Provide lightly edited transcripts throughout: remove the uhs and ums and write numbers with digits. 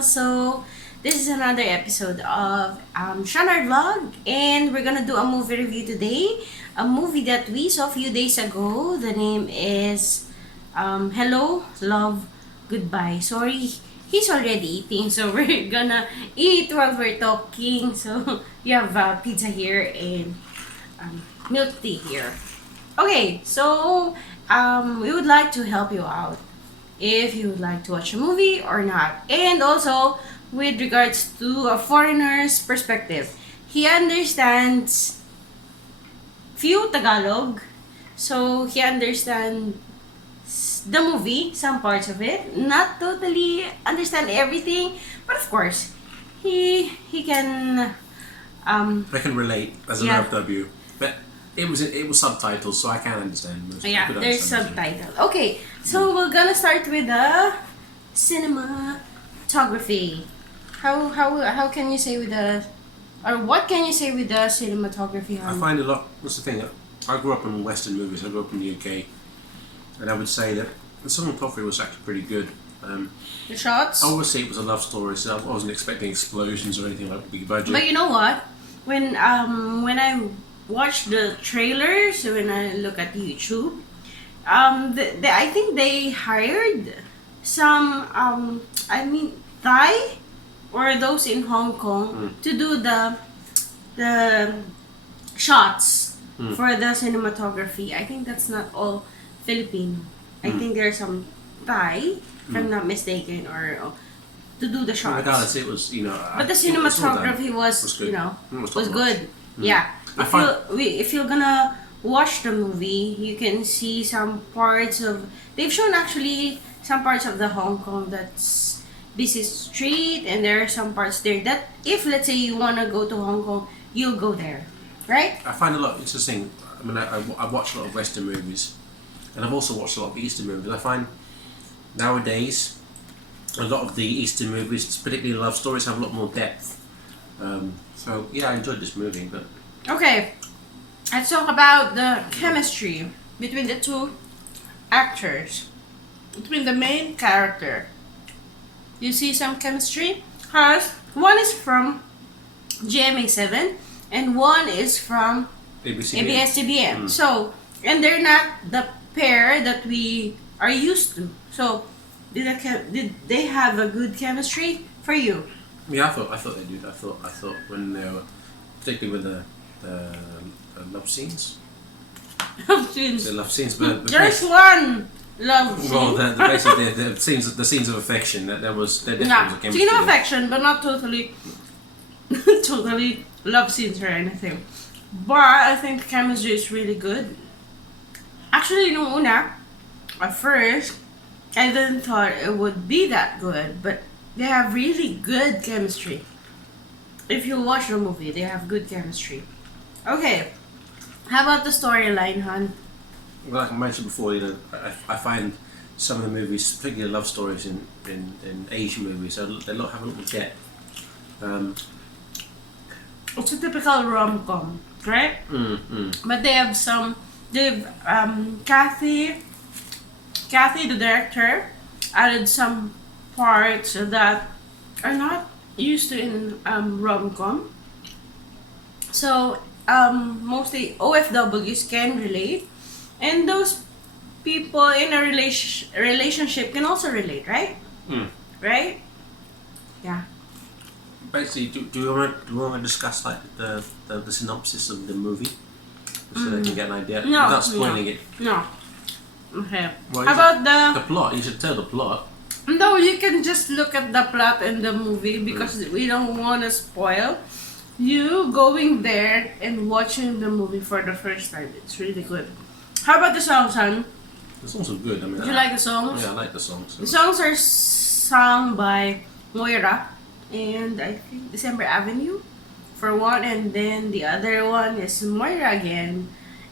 channel. So this is another episode of Shanar Vlog, and we're gonna do a movie review today. A movie that we saw a few days ago. The name is Hello, Love, Goodbye. Sorry, he's already eating, so we're gonna eat while we're talking. So you have pizza here and milk tea here. Okay, so we would like to help you out if you would like to watch a movie or not. And also, with regards to a foreigner's perspective, he understands few Tagalog, so he understands the movie, some parts of it, not totally understand everything, but of course, he can I can relate as an Yeah. RFW, but it was subtitles, so I can understand most. I yeah, could there's understand most of it. subtitle. Okay, so we're gonna start with the cinematography. How can you say with the, or what can you say with the cinematography? I find a lot. That's the thing. I grew up in Western movies. I grew up in the UK, and I would say that the cinematography was actually pretty good. The shots. Obviously, it was a love story, so I wasn't expecting explosions or anything like big budget. But you know what? When I watch the trailers, when I look at YouTube, I think they hired some Thai or those in Hong Kong to do the shots for the cinematography. I think that's not all Filipino. I think there's some Thai, if I'm not mistaken, or to do the shots. Regardless, it was But the it was well done. cinematography was, Was good. you know, It was was top good. notch. Yeah. I If find- if you're gonna watch the movie, you can see some parts of. They've shown actually some parts of the Hong Kong that's busy street, and there are some parts there that if let's say you wanna go to Hong Kong, you'll go there, right? I find a lot interesting. I mean, I watch a lot of Western movies, and I've also watched a lot of Eastern movies. I find nowadays a lot of the Eastern movies, particularly love stories, have a lot more depth. So yeah, I enjoyed this movie, but Okay, let's talk about the chemistry between the two actors, between the main character. You see some chemistry? Cause one is from GMA7 and one is from ABC. ABS-CBN. So, and they're not the pair that we are used to. So, did they have a good chemistry for you? Yeah, I thought they did. I thought when they were, particularly with the love scenes, the love scenes, but There's one love scene. well, basically the scenes of affection that there definitely was a Yeah, chemistry scene of there. affection, but not totally, totally love scenes or anything. But I think the chemistry is really good. Actually, nung una, at first, I didn't thought it would be that good, but they have really good chemistry. If you watch the movie, they have good chemistry. Okay, how about the storyline, hon? Well, like I mentioned before, I find some of the movies, particularly love stories in Asian movies, they have a lot more depth. It's a typical rom-com, right? But they have some. They've Kathy, the director, added some parts that are not used to in rom-com. So mostly OFWs can relate, and those people in a relationship can also relate, right? Right? Yeah. Basically, do you want to discuss like the synopsis of the movie so they can get an idea No, without spoiling no. it? No. Okay. Well, How about the plot? You should tell the plot. No, you can just look at the plot in the movie because we don't want to spoil. You going there and watching the movie for the first time, it's really good. How about the songs, son? The songs are good. I mean, Do you like the songs? Yeah, I like the songs. The songs are sung by Moira and I think December Avenue for one, and then the other one is Moira again,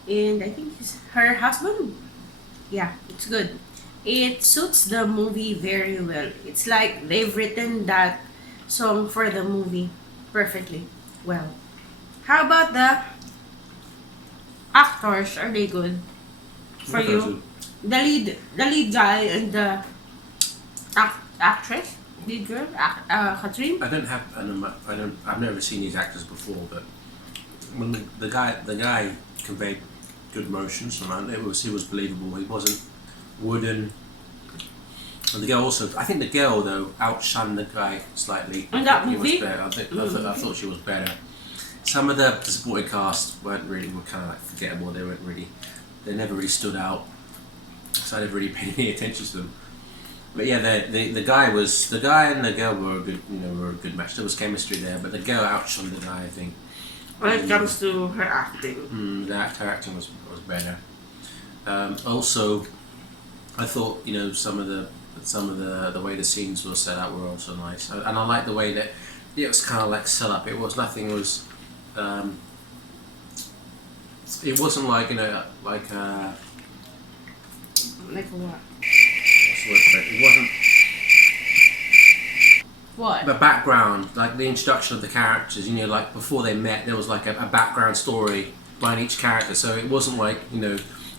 and I think it's her husband. Yeah, it's good. It suits the movie very well. It's like they've written that song for the movie perfectly well. How about the actors? Are they good for you? The lead guy and the actress. lead girl, Catherine. I don't have. I don't. I've never seen these actors before, but when the guy conveyed good emotions, and he was believable. He wasn't wooden. And the girl also. I think the girl though outshone the guy slightly. In that He was movie? better. I thought she was better. Some of the supporting cast were kind of like forgettable. They weren't really. They never really stood out. So I never really paid any attention to them. But yeah, the guy and the girl were a good match. There was chemistry there, but the girl outshone the guy, I think. When it comes to her acting. Her acting was better. Also, I thought some of the way the scenes were set up were also nice, and I like the way that it was kind of like set up. It was nothing was. It wasn't like Like what? what's the word for it? It wasn't. What? The background, like the introduction of the characters, like before they met, there was like a background story behind each character. So it wasn't like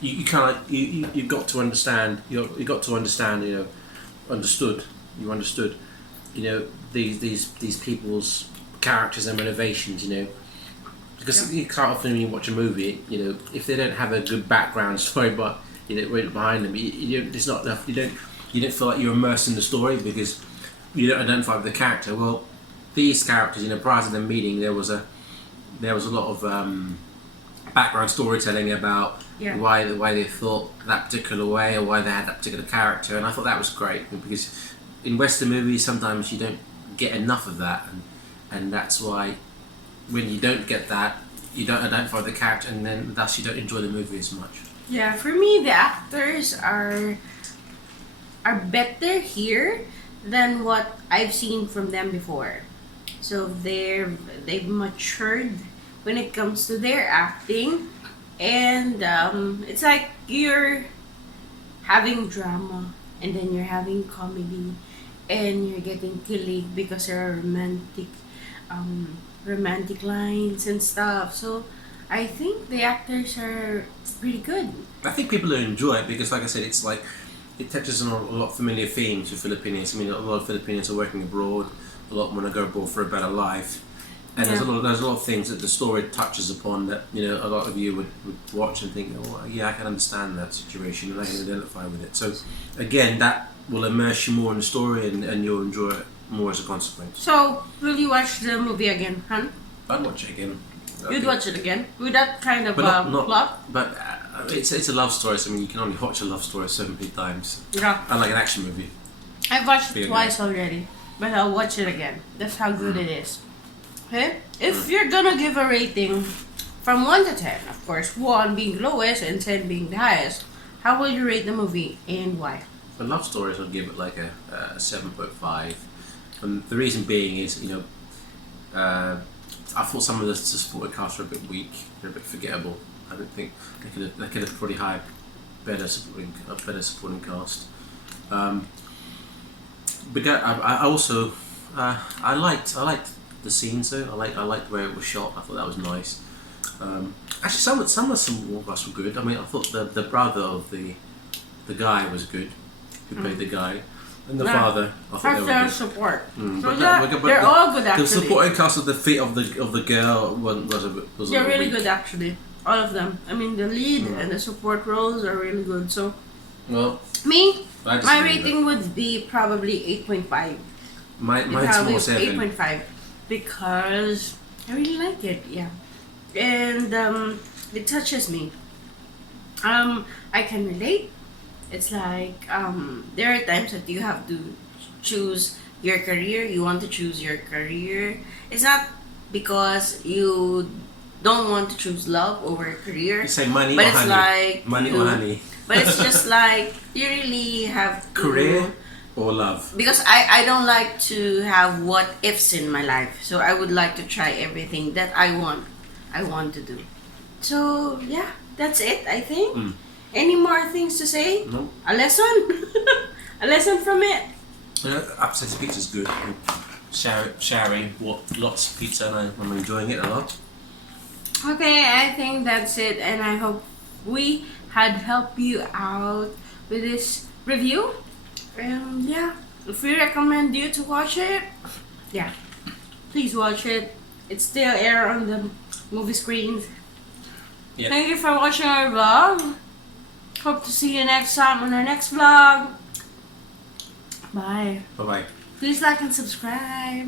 you kind of you got to understand, you got to understand, understood, you understood, these people's characters and motivations, because you can't often when you watch a movie, if they don't have a good background story, but right behind them, it's not enough. You don't feel like you're immersed in the story because you don't identify with the character. Well, these characters, prior to them meeting, there was a lot of background storytelling about why they thought that particular way or why they had that particular character, and I thought that was great because in Western movies sometimes you don't get enough of that, and that's why when you don't get that, you don't identify with the character, and then thus you don't enjoy the movie as much. Yeah, for me, the actors are better here than what I've seen from them before. So they've matured when it comes to their acting, and it's like you're having drama, and then you're having comedy, and you're getting killing because there are romantic lines and stuff. So I think the actors are pretty good. I think people will enjoy it because, like I said, it's like it touches on a lot of familiar themes with Filipinos. I mean, a lot of Filipinos are working abroad. A lot want to go abroad for a better life, and there's a lot of things that the story touches upon that a lot of you would watch and think, oh yeah, I can understand that situation and I can identify with it. So again, that will immerse you more in the story and you'll enjoy it more as a consequence. So will you watch the movie again, Han? I'd watch it again. You'd watch it again with that kind of But not plot? But it's a love story. So I mean, you can only watch a love story so many times. Yeah. Unlike an action movie. I've watched it Yeah. twice already, but I'll watch it again. That's how good it is. Okay? If you're gonna give a rating from 1 to 10, of course, 1 being the lowest and 10 being the highest, how will you rate the movie and why? For love stories, I'd give it like a 7.5. And the reason being is, I thought some of the supporting cast were a bit weak. They're a bit forgettable. I don't think they could have probably hired better supporting cast. But I also I liked the scenes though. I liked the way it was shot. I thought that was nice. Actually, some of us were good. I mean, I thought the brother of the guy was good, who played the guy, and the father. I thought they were good. Support. Mm, So but they're all good actually. The supporting cast of the girl was They're really weak. good actually. All of them. I mean, the lead and the support roles are really good. So Well, me, I my disagree with rating would be probably 8.5. mine's Probably more 7. 8.5 because I really like it. Yeah, and it touches me. I can relate. It's like there are times that you have to choose your career. You want to choose your career. It's not because you don't want to choose love over career. You say money But or it's honey. like Money you- or honey. But it's just like you really have to, Career or love. because I don't like to have what ifs in my life. So I would like to try everything that I want to do. So yeah, that's it, I think. Mm. Any more things to say? No. A lesson? A lesson from it? Upset pizza is good. Sharing lots of pizza and I'm enjoying it a lot. Okay, I think that's it, and I hope we had helped you out with this review. Yeah, If we recommend you to watch it, yeah, please watch it. It's still air on the movie screens. Yeah. Thank you for watching our vlog. Hope to see you next time on our next vlog. Bye. Bye bye. Please like and subscribe.